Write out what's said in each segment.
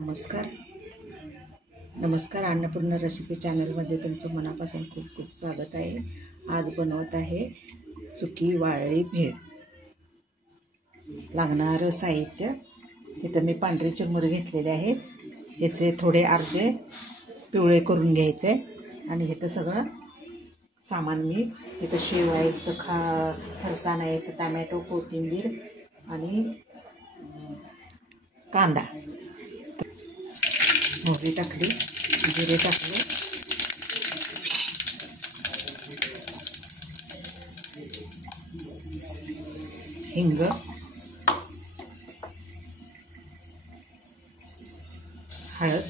नमस्कार नमस्कार अन्नपूर्णा रेसिपी चॅनलमध्ये तुमचं मनापासून खूप खूप स्वागत आहे। आज बनवत आहे सुकी वाळली भेळ। लागणारं साहित्य इथं मी पांढरे चिरमुरे घेतलेले आहेत। याचे थोडे अर्धे पिवळे करून घ्यायचे आणि इथं सगळं सामान मी इथं शेव आहे, इथं फरसाण आहे, इथं टोमॅटो, कोथिंबीर आणि कांदा, मोहरी टाकली, जिरे टाकले, हिंग, हळद,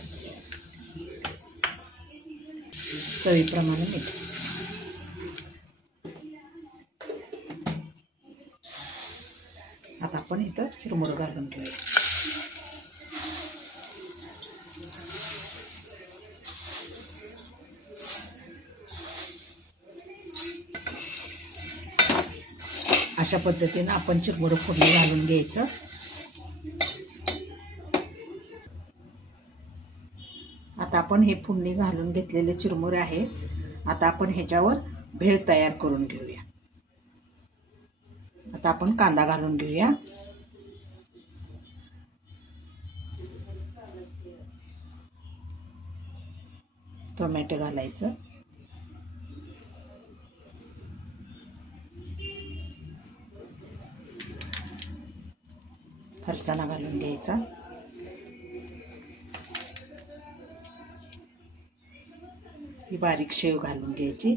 चवीप्रमाणे मीठ। आता आपण इथं चिरमुरं घालून घेऊया। अशा पद्धतीने आपण चिरमुरं फोडणी घालून घ्यायचं। आता आपण हे फोडणी घालून घेतलेले चिरमुरे आहे। आता आपण ह्याच्यावर भेळ तयार करून घेऊया। आता आपण कांदा घालून घेऊया। टोमॅटो घालायचं, फरसाणा घालून घ्यायचा, ही बारीक शेव घालून घ्यायची,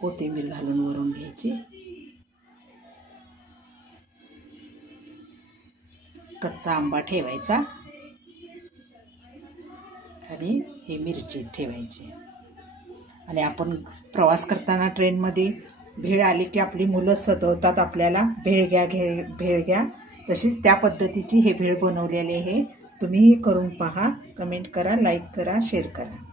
कोथिंबीर घालून वरून घ्यायची, कच्चा आंबा ठेवायचा आणि ही मिरची ठेवायची। आणि आपण प्रवास करताना ट्रेनमध्ये भेळ आली की आपली मुलं सतवतात आपल्याला, भेळ घ्या भेळ घ्या। तशीच त्या पद्धतीची हे भेळ बनवलेली आहे। तुम्ही करून पहा, कमेंट करा, लाईक करा, शेअर करा।